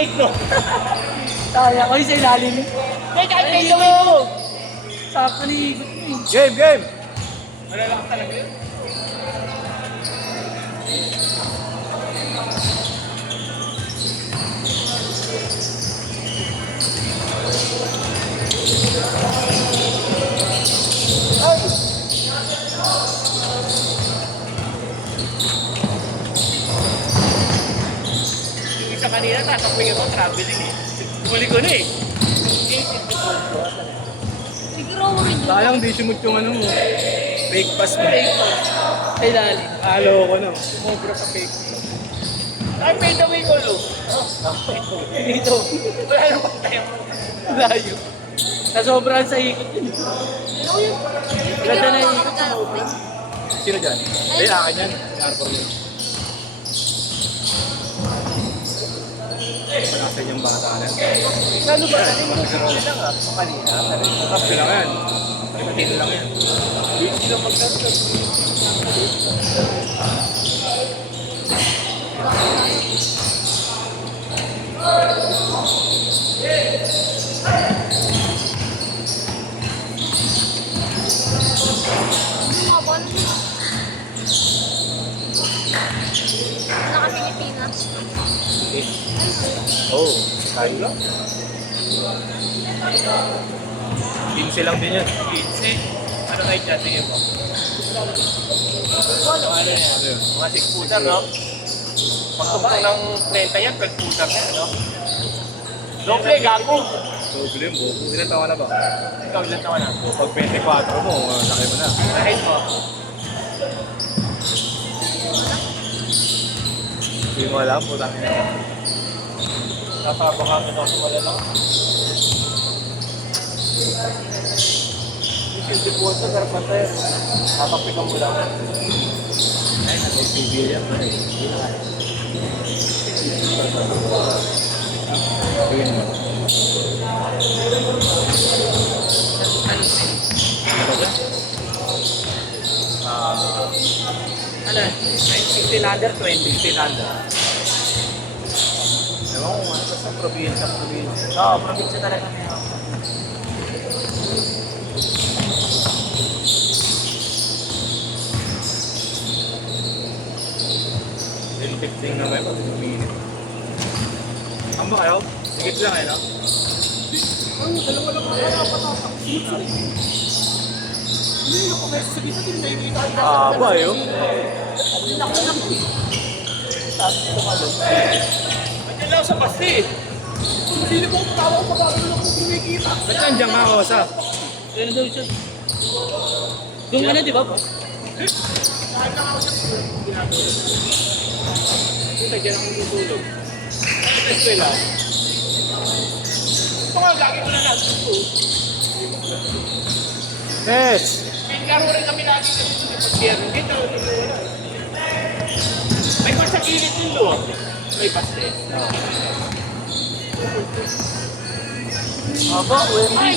fake no? Kaya ko sa ilalim. Kahit fade away mo. Sakto ni ikot mo eh. Game, game! Wala lang talaga yun. Yung isa kanina, tatakping ako, traveling eh. Huli ko na eh. Siguro mo rin yun. Sayang, di sumot yung ano mo. Fake pass mo. Fake mo. Sa ilalim. Halo ko na. Sumobra sa fake. Ay, fade away ko, Lu. Dito. Wala nang patayo. Layo. Nasobrahan sa ikot yun. Ganda na yung ikot mo. Sino dyan? Ay, akin yan. Arbor yun. Panasan yung bata na. Lalo ba? Ano yung sila lang ah? Kanina. Kasi lang yan. Palimatino lang yan. Hindi sila magkakaroon. Mabon. Naka-Pilipinas. Oo. Tayo lang. 15 lang din yan. 15. Ano kayo dyan? Tingin mo? Ano yan? Mga 6 footer, no? Pagkabang ng 30 yan, 12 footer yan, no? Doble, gago. Doble mo. Ilan tawa na ba? Ikaw ilan taon na? O, pag 24 mo, laki mo na. Kahit mo. Hindi mo alam, putang ina. Napapakangan ako sa malala. Yung sildi po ito, sarap na tayo. Napapikan mo lang. Ay, nag-PBA yan. Gawin mo. Ano? 16 under, 20. 15 under. Ewan ko ano sa probinsya. Oo, probinsya talaga na yun. Then 15 na may pati minute. Ang ba kayo? Higit lang eh, no? Ah, ba yun? Nandiyan lang sa pasti. Ba't nandiyan nga ako sa? Ganun daw siya. Yung ano, di ba? Nandiyan ako tutulog. Ano sa eskwela? Ito nga, lagi ko na nasa ito. Yes! Pinlaro rin kami lagi kasi sa pagkiyaro. Dito, may pa sa gilid yung luwa. May paste. Aba, Wendy.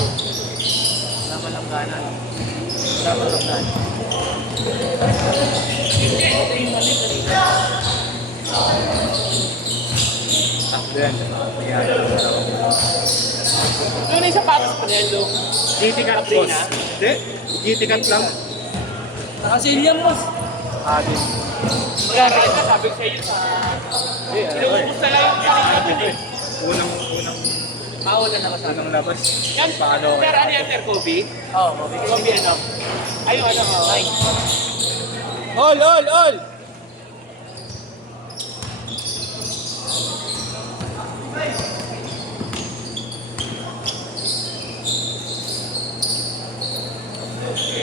Wala malangganan. Wala malangganan. Takbo yan. Nangyari lang sa ako. Doon yung sapatos pa niyan, Lu. GT cut boss. Hindi. GT cut lang. Nakasilyan, boss. Atin. Magkano ka sabi ko sa iyo sa... Eh, ano eh. Inuubos na lang yung kanina Atin dun to eh. eh. Unang Paula na kasama. unang labas. Yan, Paano? sir, ano yan, sir, Kobe? Oo, mabigay. Kobe, ano? Ayun, ano, ay. All!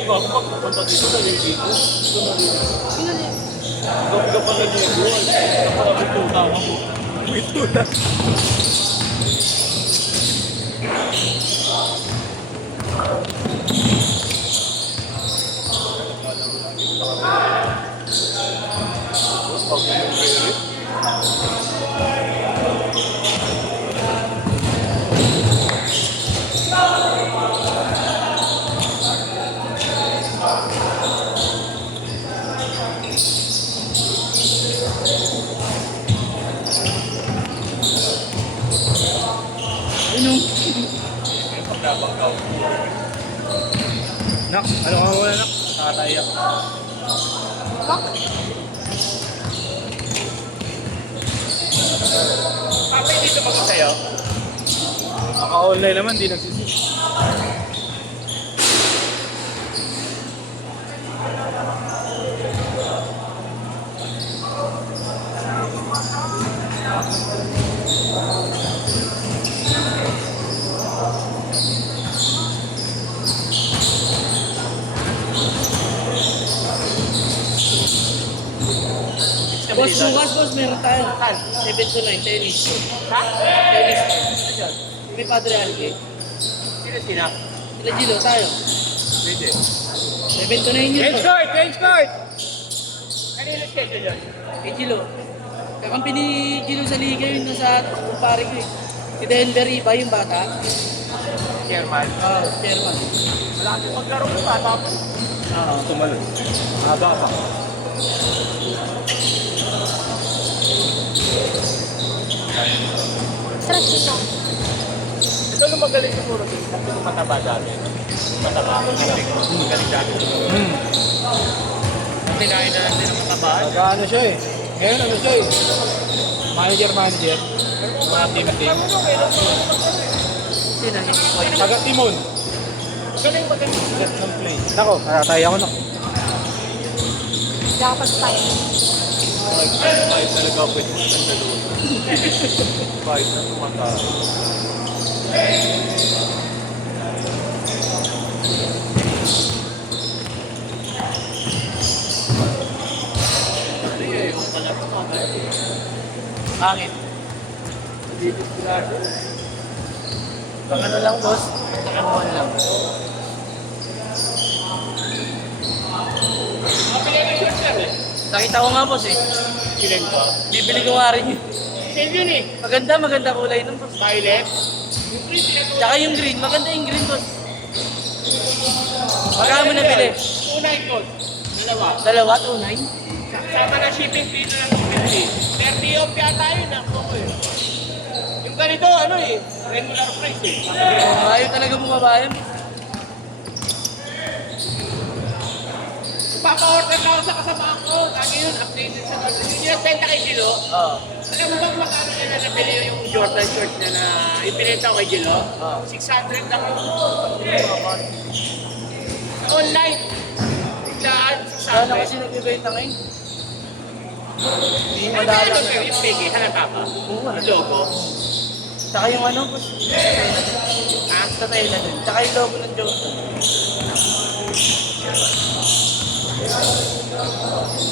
Bago magpunta dito sa Liligo. Gabi ka pa nag-ligo. Kapag tuta ako. May tula. Ano? Nak, ano ka muna nak? Nakataya. Papa, dito mag sa'yo. Naka-online naman, di nagsisi. Boss, bukas boss, meron tayo. 7 to 9, tennis. Ha? Tennis. May Padre Alque. Sino? Ilan Gilo tayo? Pwede. 7 to 9 yun. Change court! Change court! Kanino schedule yun? Eh, Gilo. Kakampi ni Gilo sa liga yun nasa kumpare ko eh. Si Denver Iba yung bata. Chairman. Chairman. Wala kasi maglaro ng bata po. Tumalon. Haba pa. Sarap dito. Ito nung magaling siguro din. Kasi nung mataba dati. Mataba. Galing dati. Tinahin na natin ang mataba. Ano siya eh. Ngayon ano siya eh. Manager. Mga team. Sino? Taga Timon. Galing magaling. Just ng play. Nako, nakataya ko na. Dapat tayo. Kahit talaga pwede mo sa doon. Kahit na tumata. Hangin. Pang ano lang boss? Pang lang. Nakita ko nga boss eh. Silen ko. Bibili ko nga rin yun. Sale yun eh. Maganda kulay nun boss. Violet. Tsaka yung green, maganda yung green boss. Magkano mo nabili? Unay ko. Dalawa. Dalawa, 2.9. Sama na shipping fee na lang shipping fee. 30 off yata yun ako eh. Yung ganito ano eh. Regular price eh. Ayaw talaga bumabayan. Papa-order na ako sa kasama ko. Lagi yun, updated sa order. Yung 20 kay Gilo. Oo. Alam mo ba magkano niya na nabili yung Jordan shirt na ipinenta ko kay Gilo? 600 lang yun. Online. Biglaan, Sana 600. kasi nagbibenta ngayon. Hindi Ano ba madala. ano kayo? Yung pigi, halata ka? Yung logo? Tsaka yung ano boss. Sa tela dun. Tsaka yung logo ng Jordan.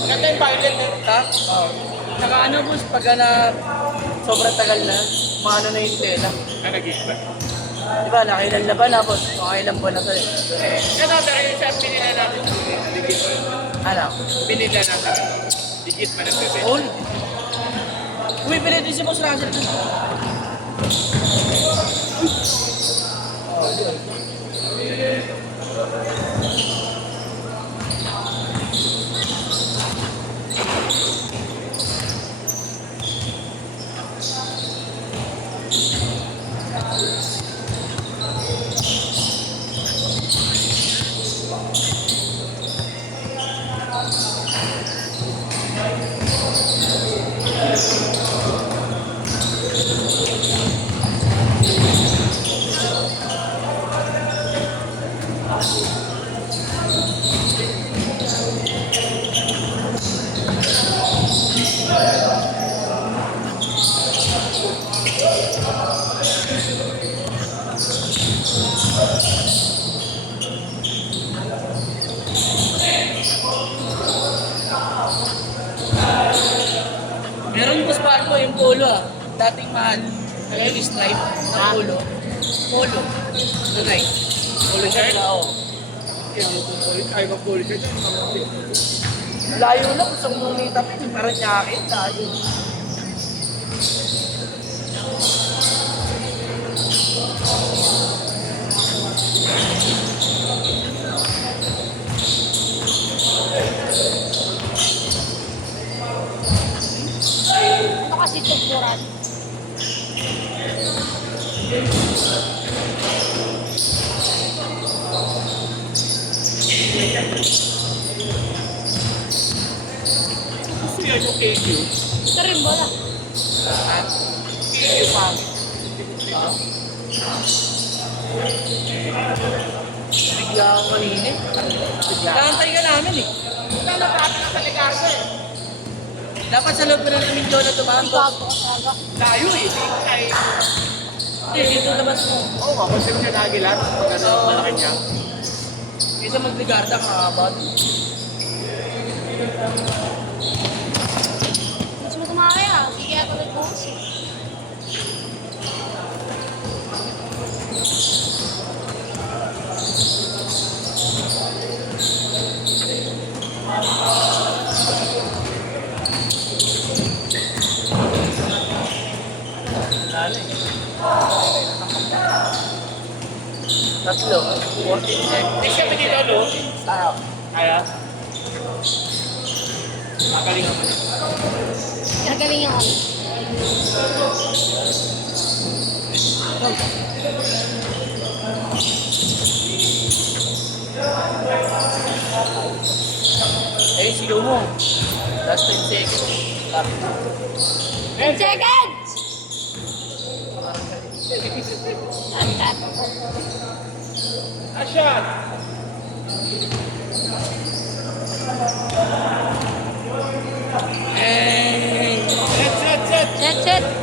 Maganda yung violet eh. Ha? Oo. Tsaka ano boss, pag sobrang tagal na, maano na yung tela. Nag-iba. Di ba, nakailan na ba na boss? Nakailan buwan na sa'yo. Ano, pero yung sa pinila natin, digit pa. Ano? Pinila natin. Digit pa ng bebe. All. Bumibili din si Boss Russell. Meron Boss Marco yung polo dating mahal. Ngayon yung stripe na polo. Polo. Tunay. Polo shirt? Oo. Ay, mag-police ito. Layo lang, gusto mong meet up yun. Parang nyakin, layo. Ito kasi tempuran. Gusto yan yung KQ. Ito rin bola. KQ pang. Bigla ako kanina eh. Nakantay ka namin eh. Dapat sa loob na ng Mindoro na tumahan to. Bago ka talaga. Layo eh. Hindi, dito labas mo. Oo nga, kung sino siya nagilan, pag ano, malaki niya. Isa magligarda ka abad. Mas mo tumakay ah. Hindi kaya tuloy buhos eh. Tatlo. 14 seconds. Next kami dito, ano? Kaya? Magaling ako. Nagaling ako. Eh, sigaw mo. Last 10 seconds. 10 seconds! Action! Eh, Set, set, set! Set, set!